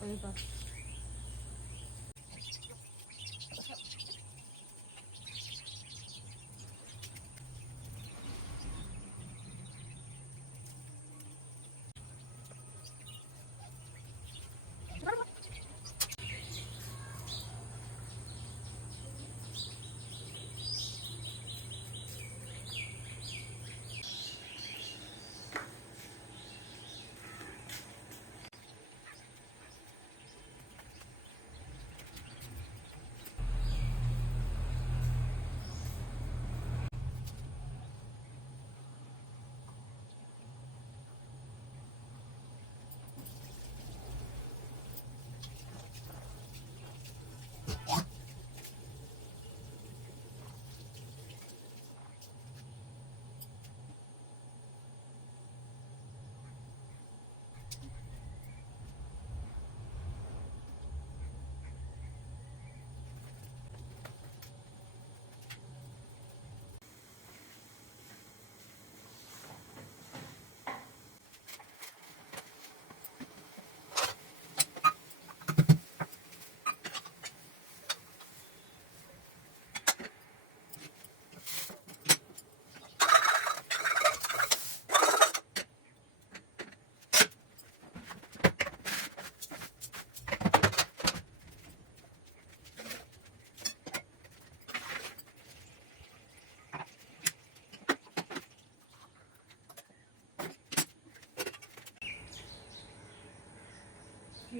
ওই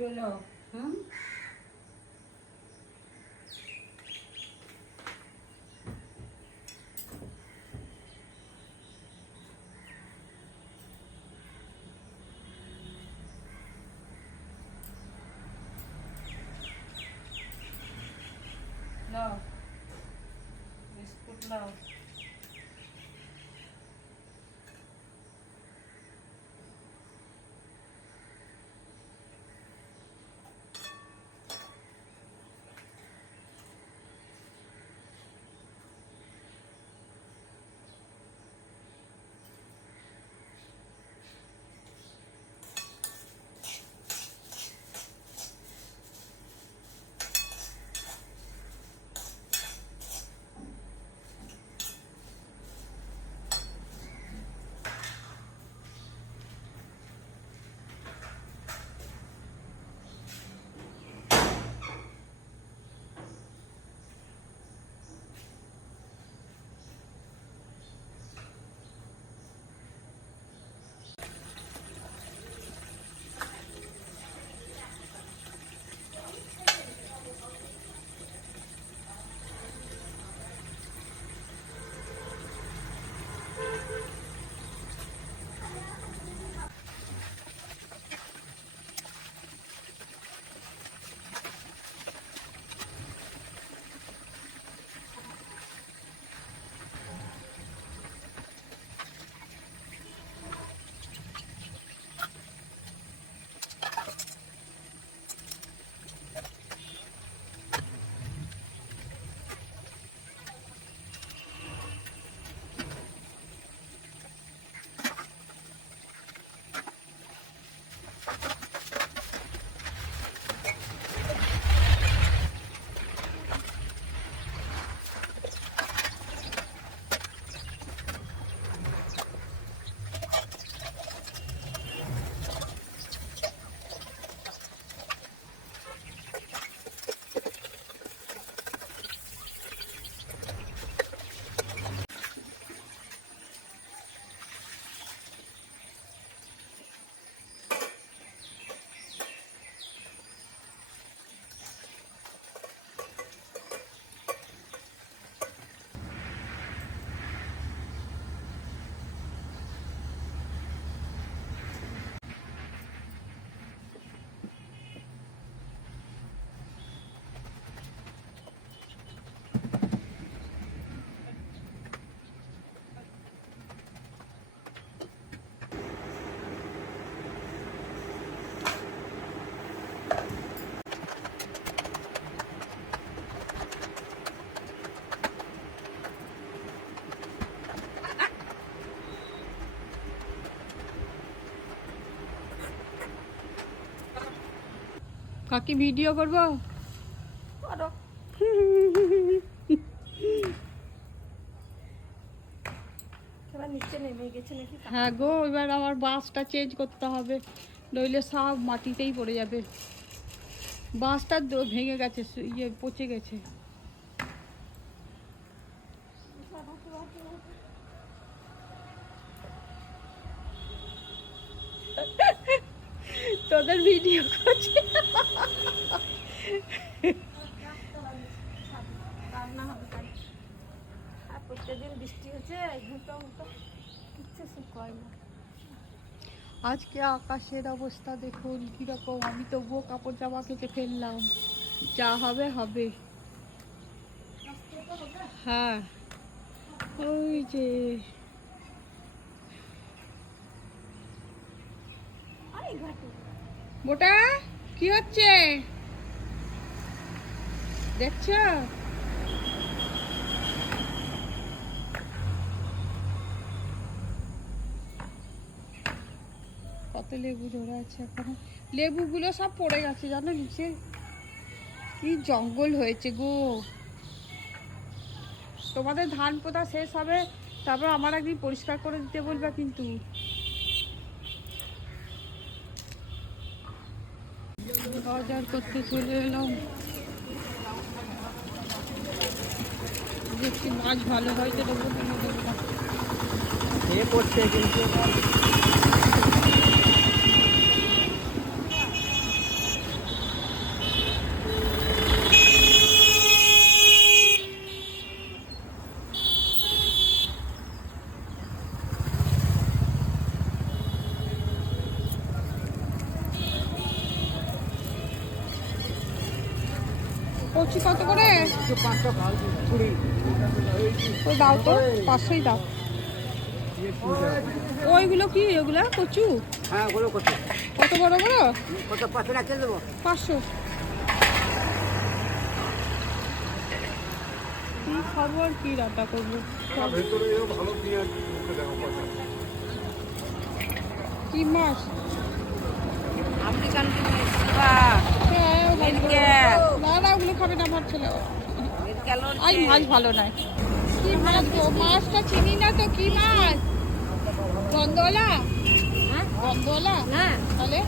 পাশ কি হলো হুম নাও কাকি ভিডিও করব? করো। হ্যাঁ গো এবার আমার বাসটা চেঞ্জ করতে হবে। নইলে সব মাটিতেই পড়ে যাবে। বাসটা ভেঙে গেছে ইয়ে পচে গেছে। তোদের ভিডিও করছে। প্রত্যেকদিন বৃষ্টি হচ্ছে ঘুঁটো মুটো কিচ্ছু শুকোয় না। আজকে আকাশের অবস্থা দেখুন কীরকম। আমি তবুও কাপড় জামা কেটে ফেললাম। যা হবে হবে। হ্যাঁ। ওই যে। আরে ঘাটে মোটা কি হচ্ছে? দেখছ? কত লেবু ধরে আছে এখনও। লেবুগুলো সব পড়ে গেছে, জানো নিচে? কি জঙ্গল হয়েছে গো। তোমাদের ধান পোতা শেষ হবে, তারপর আমার একদিন পরিষ্কার করে দিতে বলবে কিন্তু। বাজার করতে চলে এলাম। দেখছি মাছ ভালো হয় তো এ পড়ছে কিন্তু। কচি কত করে? পাঁচটা ভালো কুড়ি ওই দাও তো পাঁচশোই দাও। ওইগুলো কি ওগুলো কচু? হ্যাঁ ওগুলো কত কত বড় বড়? কত পাঁচশো টাকা কিনে দেবো? পাঁচশো। কি খবর কি রান্না করব? কি মাছ? আমেরিকান না না ওগুলো খাবে না আমার ছেলে। গেল মাছ ভালো নয়। কি মাছ গো? মাছটা চিনি না তো কি মাছ? গন্ধওয়ালা হ্যাঁ? গন্ধওয়ালা না। তাহলে?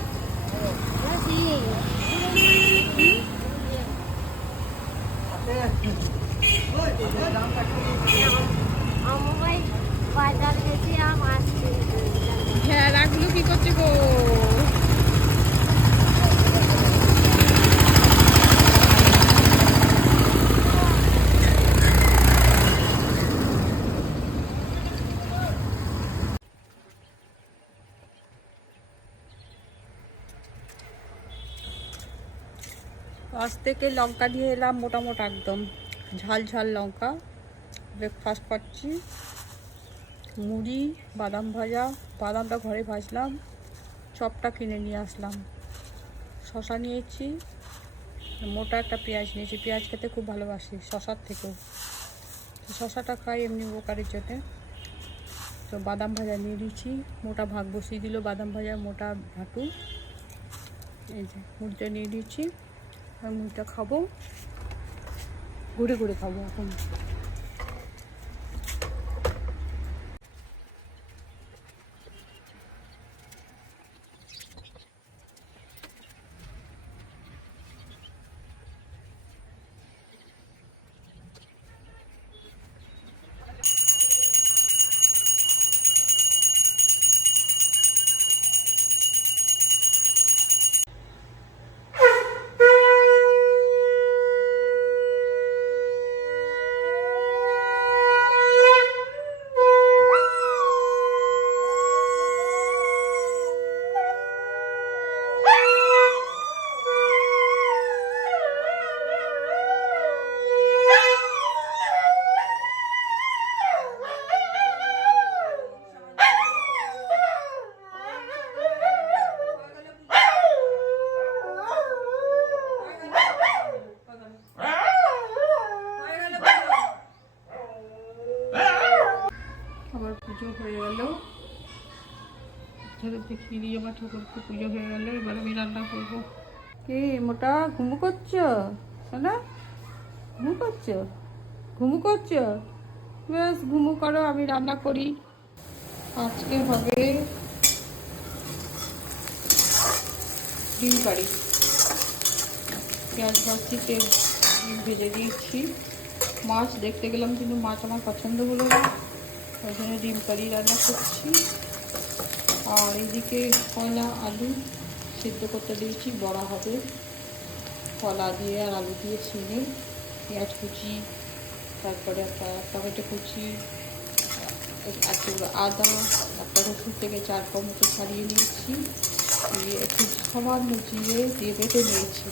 ঘেরাগুলো কি করছে গো? আজ থেকে লঙ্কা দিয়ে এলাম মোটা মোটা একদম। ঝাল ঝাল লঙ্কা। ব্রেকফাস্ট করছি। মুড়ি, বাদাম ভাজা। বাদামটা ঘরে ভাজলাম। চপটা কিনে নিয়ে আসলাম। শশা নিয়েছি। মোটা একটা পেঁয়াজ নিয়েছি। পেঁয়াজ খেতে খুব ভালোবাসি শশার থেকেও। শশাটা খাই এমনি উপকারের জন্যে। তো বাদাম ভাজা নিয়ে নিয়েছি। মোটা ভাগ বসিয়ে দিল বাদাম ভাজা, মোটা ভাটু এই যে, মুড়িটা নিয়ে নিয়েছি আর মুড়িটা খাব ঘুরে ঘুরে খাব এখন আমার দিয়ে আমার ঠাকুরকে পুজো হয়ে গেল এবার আমি রান্না করব। কি, মোটা ঘুমু করছ? শোনা ঘুমু করছ? ঘুমু করছ? বেশ, ঘুমু করো, আমি রান্না করি। আজকে হবে ডিম কারি। পেঁয়াজ ভাজছি তেল ভেজে দিয়েছি। মাছ দেখতে গেলাম, কিন্তু মাছ আমার পছন্দ হলো না। ওই জন্য ডিম কারি রান্না করছি। আর এইদিকে কলা আলু সিদ্ধ করতে দিয়েছি, বড়া হবে। কলা দিয়ে আর আলু দিয়ে ছিনে পেঁয়াজ কুচি, তারপরে একটা টমেটো কুচি আর টুকরো আদা, একটা রসুন থেকে চার মতো ছাড়িয়ে নিয়েছি। দিয়ে একটু সামান্য জিরে দিয়ে বেটে নিয়েছি।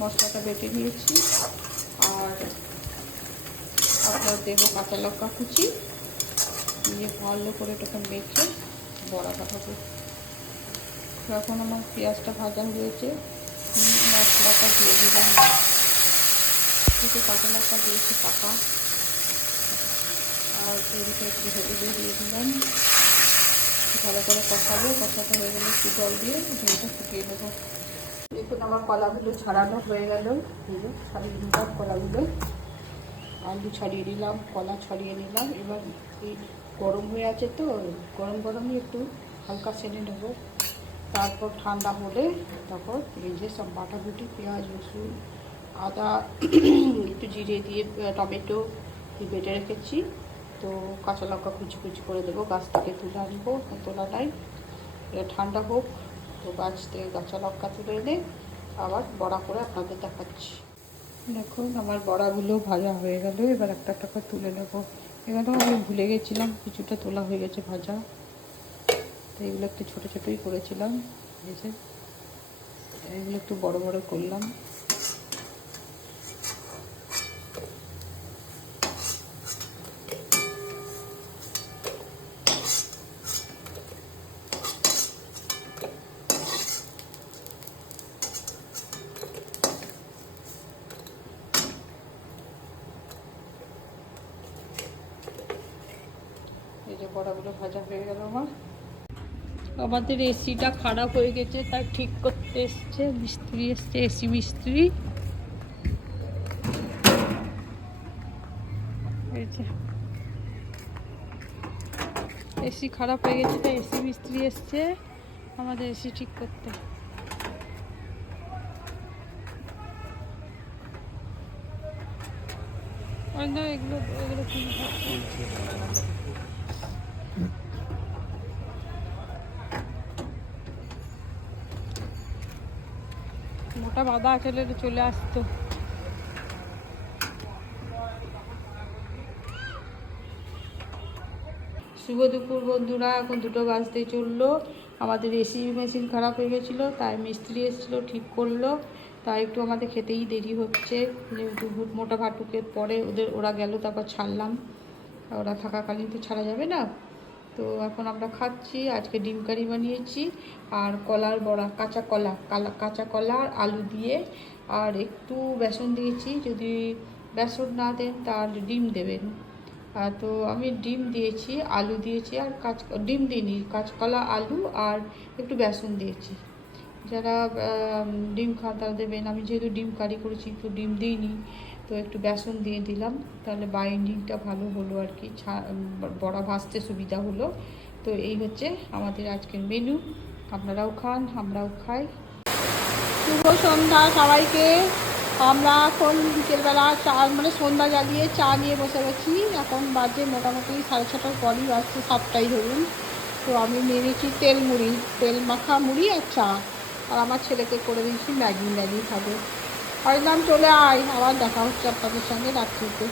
মশলাটা বেটে নিয়েছি। আর আপনার দেবো কাঁচা লঙ্কা কুচি। দিয়ে ভালো করে এটাকে মেখে বড়া পাঠাবো এখন আমার পেঁয়াজটা ভাজা হয়েছে। মশলাটা দিয়ে দিলাম। কিছু কাঁচা লঙ্কা দিয়েছি, পাকা। আর এদিকে একটু হলুদও দিয়ে দিলাম। ভালো করে কষাবো। কষাতে হয়ে গেলে একটু জল দিয়ে ঝোলটা ফুটিয়ে নেব। দেখুন, আমার কলাগুলো ছাড়ানো হয়ে গেল। ছাড়িয়ে নিলাম কলাগুলো। আলু ছাড়িয়ে নিলাম কলা ছাড়িয়ে নিলাম। এবার এই গরম হয়ে আছে তো, গরম গরমই একটু হালকা সেনে নেব। তারপর ঠান্ডা হলে তারপর এই যে সব বাটাবুটি পেঁয়াজ, রসুন, আদা, একটু জিরে দিয়ে টমেটো বেটে রেখেছি। তো কাঁচা লঙ্কা কুচি কুচি করে দেবো, গাছ থেকে তুলে আনব তোলা নাই এটা ঠান্ডা হোক, তো গাছ থেকে কাঁচা লঙ্কা তুলে এনে আবার বড়া করে আপনাদের দেখাচ্ছি। দেখুন, আমার বড়াগুলো ভাজা হয়ে গেল, এবার একটা একটা করে তুলে নেব। এখানেও আমি ভুলে গেছিলাম, কিছুটা তোলা হয়ে গেছে ভাজা। তো এগুলো একটু ছোটো ছোটোই করেছিলাম এই যে এগুলো একটু বড় বড় করলাম এই যে বড়াগুলো ভাজা হয়ে গেল আমার আমাদের এসিটা খারাপ হয়ে গেছে, তাই ঠিক করতে এসছে, মিস্ত্রি এসছে, এসি মিস্ত্রি। এসি খারাপ হয়ে গেছে, তাই এসি মিস্ত্রি এসছে, আমাদের এসি ঠিক করতে। এগুলো এগুলো মোটা বাঁধা আসলে চলে আসতো। শুভ দুপুর বন্ধুরা, এখন দুটো বাজতে চলল। আমাদের এসি মেশিন খারাপ হয়ে গেছিল, তাই মিস্ত্রি এসেছিল, ঠিক করল। তাই একটু আমাদের খেতেই দেরি হচ্ছে। যেহেতু মোটা ভাটুকের পরে ওদের, ওরা গেল, তারপর ছাড়লাম। ওরা থাকাকালীন তো ছাড়া যাবে না। তো এখন আমরা খাচ্ছি, আজকে ডিম কারি বানিয়েছি আর কলার বড়া, কাঁচা কলা কাঁচা কলা আর আলু দিয়ে। আর একটু বেসন দিয়েছি, যদি বেসন না দেন তার ডিম দেবেন। তো আমি ডিম দিয়েছি, আলু দিয়েছি আর কাঁচ, ডিম দিইনি কাঁচকলা আলু আর একটু বেসন দিয়েছি। যারা ডিম খান তারা দেবেন। আমি যেহেতু ডিম কারি করেছি, একটু ডিম দিইনি। তো একটু বেসন দিয়ে দিলাম, তাহলে বাইন্ডিংটা ভালো হলো আর কি বড়া ভাজতে সুবিধা হলো। তো এই হচ্ছে আমাদের আজকের মেনু আপনারাও খান, আমরাও খাই। শুভ সন্ধ্যা সবাইকে। আমরা এখন বিকেলবেলা চা মানে সন্ধ্যা জ্বালিয়ে চা নিয়ে বসে গেছি। এখন বাজে মোটামুটি সাড়ে ছটার পরই বাজছে সাতটাই ধরুন। তো আমি নিয়ে নিয়েছি তেল মুড়ি, তেল মাখা মুড়ি আর চা। আর আমার ছেলেকে করে দিয়েছি ম্যাগি ম্যাগি খাবে। হরিনাম, চলে আয়। আবার দেখা হচ্ছে আপনাদের সঙ্গে রাত্রিতে।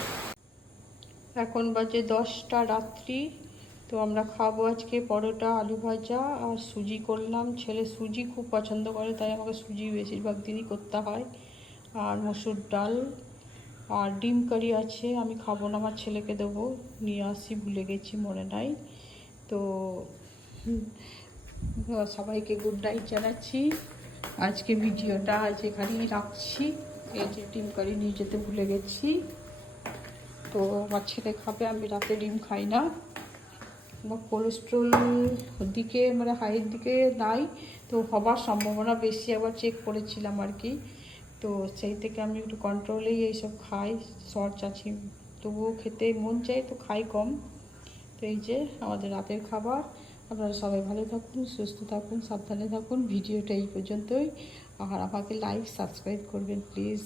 এখন বাজে দশটা রাত্রি। তো আমরা খাব আজকে পরোটা, আলু ভাজা আর সুজি করলাম। ছেলে সুজি খুব পছন্দ করে, তাই আমাকে সুজি বেশিরভাগ দিনই করতে হয়। আর মসুর ডাল আর ডিম কারি আছে, আমি খাব না, আমার ছেলেকে দেবো। নিয়ে আসি, ভুলে গেছি, মনে নাই। তো সবাইকে গুড নাইট জানাচ্ছি। আজকে ভিডিওটা আজ এখানেই রাখছি, এই যে ডিম কারি নিয়ে যেতে ভুলে গেছি। তো আমার ছেলে খাবে, আমি রাতে ডিম খাই না। আমার কোলেস্ট্রল দিকে মানে হাইয়ের দিকে নাই, তো হবার সম্ভাবনা বেশি একবার চেক করেছিলাম আর কি। তো সেই থেকে আমি একটু কন্ট্রোলেই এইসব খাই, শর্ট আছি তবুও খেতে মন চাই তো খাই কম। তো এই যে আমাদের রাতের খাবার। আপনারা সবাই ভালো থাকুন, সুস্থ থাকুন, সাবধানে থাকুন। ভিডিওটা এই পর্যন্তই। আর আমাকে লাইক সাবস্ক্রাইব করবেন প্লিজ